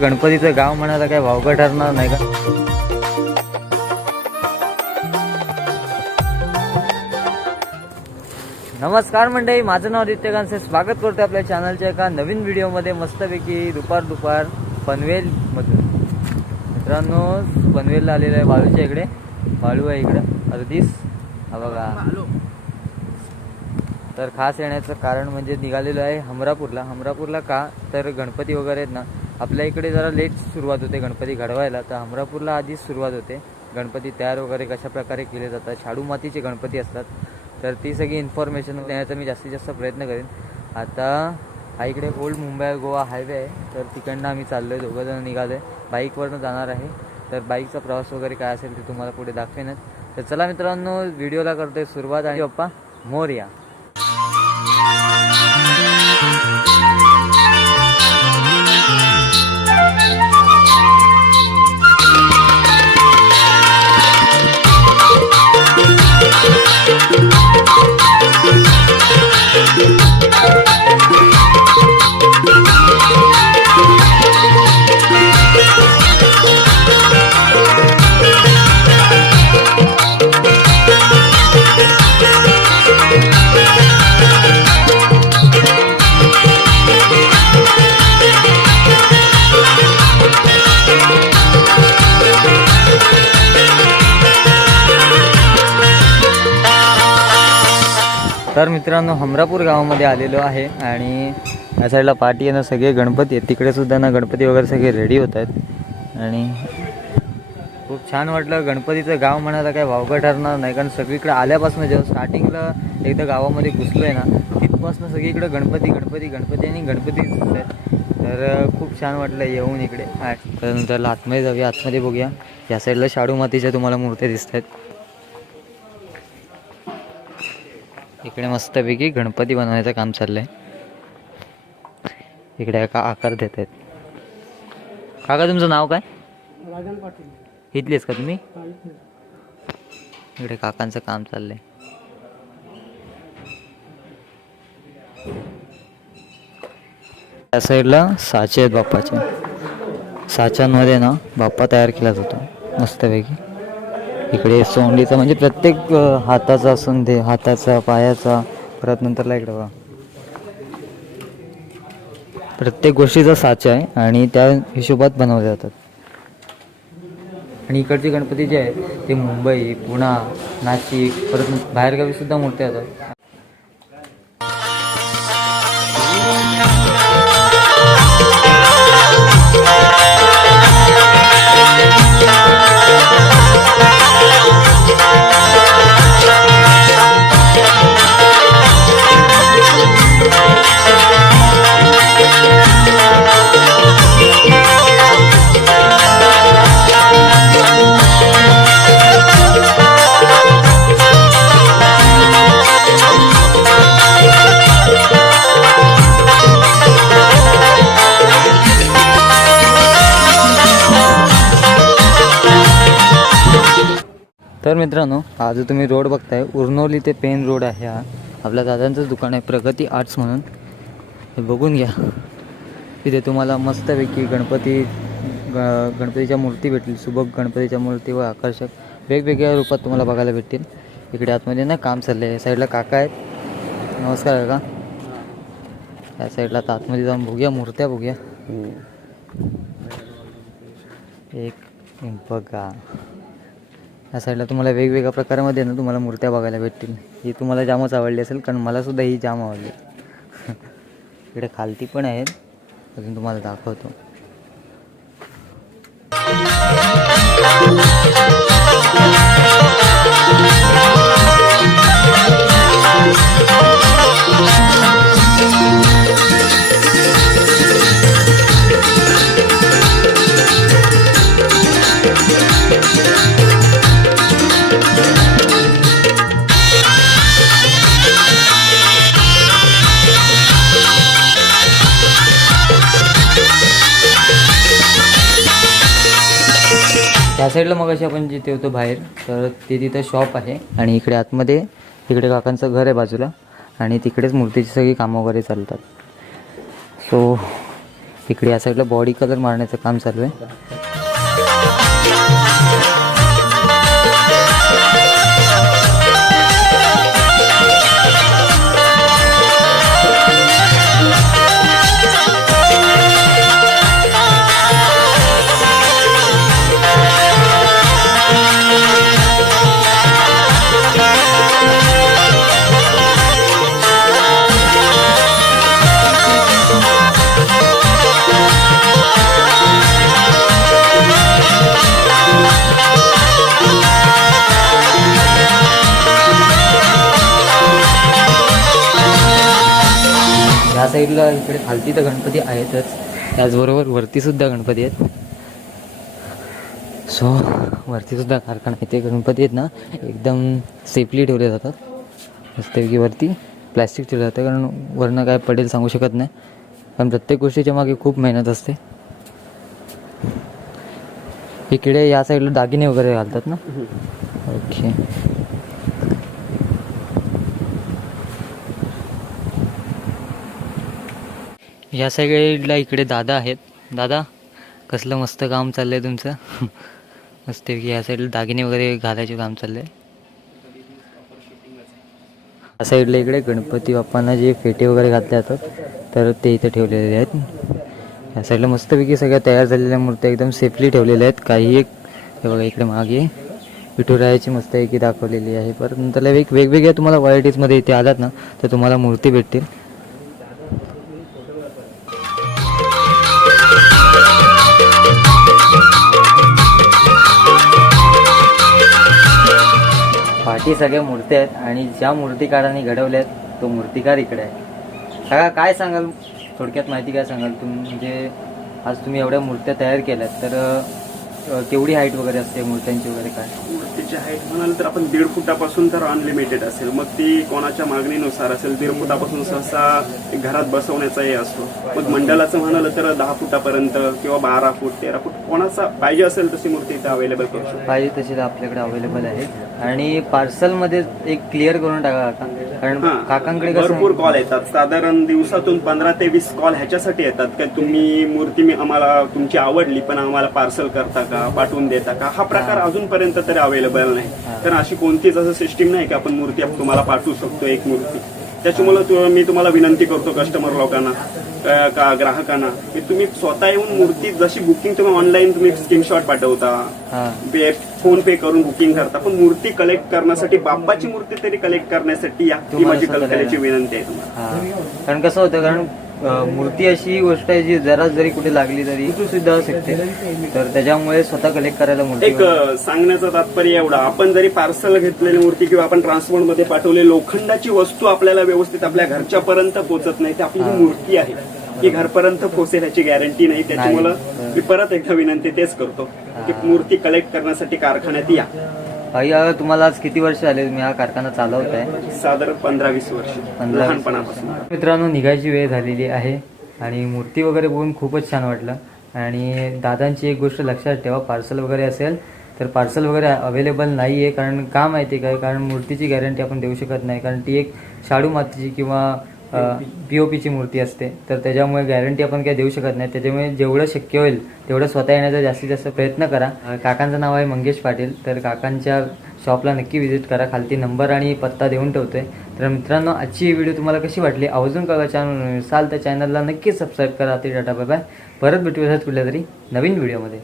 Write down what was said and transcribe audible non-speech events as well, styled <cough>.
गणपतीचं गाव म्हणायला काय वावगं ठरणार नाही का? नमस्कार मंडळी माझं नाव गांसे. स्वागत करतो आपल्या चॅनलच्या एका नवीन व्हिडिओमध्ये मस्तपैकी दुपार दुपार पनवेलमधून. मित्रांनो पनवेलला आलेलं आहे बाळूच्या इकडे. बाळू आहे इकडं. अर्धीस. हा बघा. तर खास येण्याचं कारण म्हणजे निघालेलो आहे हमरापूरला. हमरापूरला का? तर गणपती वगैरे आहेत ना आपल्या इकडे जरा लेट सुरुवात होते गणपती घडवायला. तर हमरापूरला आधीच सुरुवात होते. गणपती तयार वगैरे कशा प्रकारे केले जातात शाडू मातीचे गणपती असतात. तर ती सगळी इन्फॉर्मेशन देण्याचा मी जास्तीत जास्त प्रयत्न करेन. आता हा इकडे ओल्ड मुंबई गोवा हायवे आहे. तर तिकडनं आम्ही चाललो आहे दोघंजण निघालो आहे बाईकवरनं जाणार आहे. तर बाईकचा प्रवास वगैरे काय असेल ते तुम्हाला पुढे दाखवेनच. तर चला मित्रांनो व्हिडिओला करतोय सुरुवात. आणि पप्पा मोर्या. तर मित्रांनो हमरापूर गावामध्ये आलेलो आहे आणि या साईडला पार्टी आहे ना सगळे गणपती आहेत. तिकडे सुद्धा ना गणपती वगैरे सगळे रेडी होत आहेत. आणि खूप छान वाटलं. गणपतीचं गाव म्हणायला काय वावगं ठरणार नाही कारण सगळीकडे आल्यापासून जेव्हा स्टार्टिंगला एकदा गावामध्ये घुसलो आहे ना तिथपासून सगळीकडे गणपती गणपती गणपती आणि गणपती दिसत आहेत. तर खूप छान वाटलं येऊन इकडे. त्यानंतर आतमध्ये जाऊया आतमध्ये बघूया. या साईडला शाडू मातीच्या तुम्हाला मूर्त्या दिसत आहेत. इकडे मस्तपैकी गणपती बनवायचं काम चाललंय. इकडे का आकार देत आहेत. काका तुमचं नाव काय? राजन पाटील. इथलेच का तुम्ही? इकडे काकांचं काम चाललंय. त्या साईडला साचे आहेत बाप्पाचे. साच्यांमध्ये ना बाप्पा तयार केला जातो. मस्तपैकी. इकडे सोंडीचा म्हणजे प्रत्येक हाताचा असून दे हाताचा पायाचा परत नंतरला इकडे बघा. प्रत्येक गोष्टीचा साचा आहे आणि त्या हिशोबात बनवले जातात. आणि इकडचे गणपती जे आहेत ते मुंबई पुणा नाशिक परत बाहेरगावी सुद्धा मूर्त्या येतात. तर मित्रांनो हा जो तुम्ही रोड बघताय. उर्नोली ते पेन रोड आहे हा. आपल्या दादांचंच दुकान आहे प्रगती आर्ट्स म्हणून. हे बघून घ्या. तिथे तुम्हाला मस्तपैकी गणपती ग गणपतीच्या मूर्ती भेटतील सुबक गणपतीच्या मूर्ती व आकर्षक वेगवेगळ्या रूपात तुम्हाला बघायला भेटतील. इकडे आतमध्ये ना काम चाललं आहे साईडला काका आहेत. नमस्कार काका. या साईडला आता आतमध्ये जाऊन बघूया मूर्त्या बघूया. एक बघा. या साईडला तुम्हाला वेगवेगळ्या प्रकारामध्ये ना तुम्हाला मूर्त्या बघायला भेटतील. ही तुम्हाला जामच आवडली असेल कारण मलासुद्धा ही जाम आवडली. <laughs> इकडे खालती पण आहेत. अजून तुम्हाला दाखवतो. त्या साईडला मग अशी आपण जिथे होतो बाहेर तर ते तिथं शॉप आहे आणि इकडे आतमध्ये इकडे काकांचं घर आहे बाजूला आणि तिकडेच मूर्तीची सगळी कामं वगैरे चालतात. सो इकडे या साईडला बॉडी कलर मारण्याचं काम चालू आहे. साईडला इकडे खालती तर गणपती आहेतच. त्याचबरोबर वरती सुद्धा गणपती आहेत. सो वरती सुद्धा कारखाना आहे ते गणपती आहेत ना एकदम सेफली ठेवले जातात. मस्तपैकी वरती प्लॅस्टिक ठेवलं जातं कारण वरनं काय पडेल सांगू शकत नाही. पण प्रत्येक गोष्टीच्या मागे खूप मेहनत असते. इकडे या साईडला दागिने वगैरे घालतात ना? ओके या साईडला इकडे दादा आहेत. दादा कसलं मस्त काम चाललं <laughs> आहे तुमचं? मस्त की या साईडला दागिने वगैरे घालायचे काम चाललंय. या साईडला इकडे गणपती बाप्पांना जे फेटे वगैरे घातले जातात तर ते इथं ठेवलेले आहेत. या साईडला मस्तपैकी सगळ्या तयार झालेल्या मूर्त्या एकदम सेफली ठेवलेल्या आहेत. काही एक हे बघा इकडे मागे विठुरायाची मस्तपैकी दाखवलेली आहे. परत नंतर एक वेगवेगळ्या तुम्हाला व्हरायटीजमध्ये इथे आलात ना तर तुम्हाला मूर्ती भेटतील. बाकी सगळ्या मूर्त्या आहेत आणि ज्या मूर्तिकारांनी घडवल्या आहेत तो मूर्तिकार इकडे आहे. सगळा काय सांगाल? थोडक्यात माहिती काय सांगाल तुम्ही? म्हणजे आज तुम्ही एवढ्या मूर्त्या तयार केल्यात तर केवढी हाईट वगैरे असते मूर्त्यांची वगैरे काय? मूर्तीची हाईट म्हणाल तर आपण दीड फुटापासून तर अनलिमिटेड असेल. मग ती कोणाच्या मागणीनुसार असेल? दीड फुटापासून सहसा घरात बसवण्याचाही असतो. मग मंडळाचं म्हणाल तर दहा फुटापर्यंत किंवा बारा फूट तेरा फूट कोणाचा पाहिजे असेल तशी मूर्ती इथे अवेलेबल करू शकतो. पाहिजे तशी तर आपल्याकडे अवेलेबल आहे. आणि पार्सलमध्ये एक क्लिअर करून टाका कारण. काकांकडे कसं भरपूर कॉल येतात. साधारण दिवसातून पंधरा ते वीस कॉल ह्याच्यासाठी येतात. की तुम्ही मूर्ती मी आम्हाला तुमची आवडली पण आम्हाला पार्सल करता का पाठवून देता का? हा प्रकार अजूनपर्यंत तरी अवेलेबल नाही. कारण अशी कोणतीच असं सिस्टीम नाही की आपण मूर्ती तुम्हाला पाठवू शकतो एक मूर्ती. त्याच्यामुळे मी तुम्हाला विनंती करतो कस्टमर लोकांना का ग्राहकांना की तुम्ही स्वतः येऊन मूर्ती जशी बुकिंग तुम्ही ऑनलाईन तुम्ही स्क्रीनशॉट पाठवता. फोन पे करून बुकिंग करता. पण मूर्ती कलेक्ट करण्यासाठी बाप्पाची मूर्ती तरी कलेक्ट करण्यासाठी या ही माझी कलकलेची विनंती आहे तुम्हाला. हा. कारण कसं होतं कारण अ, मूर्ती अशी गोष्ट आहे जी जरा जरी कुठे लागली तरी तू सुद्धा शकते. तर त्याच्यामुळे स्वतः कलेक्ट करायला मूर्ती एक अ, सांगण्याचं तात्पर्य एवढा आपण जरी पार्सल घेतलेली मूर्ती किंवा आपण ट्रान्सपोर्टमध्ये पाठवले लोखंडाची वस्तू आपल्याला व्यवस्थित आपल्या घरच्यापर्यंत पोहोचत नाही ती आपली जी मूर्ती आहे ही घरपर्यंत पोहोचेल ह्याची गॅरंटी नाही. त्याच्यामुळं. मी परत एकदा विनंती तेच करतो की मूर्ती कलेक्ट करण्यासाठी कारखान्यात या. भाई तुम्हाला आज किती वर्ष आले तुम्ही हा कारखाना चालवताय साधारण पंधरा वीस वर्ष. लहानपणापासून. मित्रांनो निघायची वेळ झालेली आहे आणि मूर्ती वगैरे बघून खूपच छान वाटलं. आणि दादांची एक गोष्ट लक्षात ठेवा पार्सल वगैरे असेल तर पार्सल वगैरे अवेलेबल नाही आहे कारण का माहिती आहे काय कारण मूर्तीची गॅरंटी आपण देऊ शकत नाही. कारण ती एक शाडू मातीची किंवा पी ओ पीची मूर्ती असते. तर त्याच्यामुळे गॅरंटी आपण काही देऊ शकत नाही. त्याच्यामुळे जेवढं शक्य होईल तेवढं स्वतः येण्याचा जास्तीत जास्त प्रयत्न करा. काकांचं नाव आहे मंगेश पाटील. तर काकांच्या शॉपला नक्की व्हिजिट करा. खालती नंबर आणि पत्ता देऊन ठेवतोय. तर मित्रांनो आजची ही व्हिडिओ तुम्हाला कशी वाटली? आवर्जून कळवा चॅनल असाल तर चॅनलला नक्की सबस्क्राईब करा. ते टाटा बाय बाय परत भेटूया कुठल्या तरी नवीन व्हिडिओमध्ये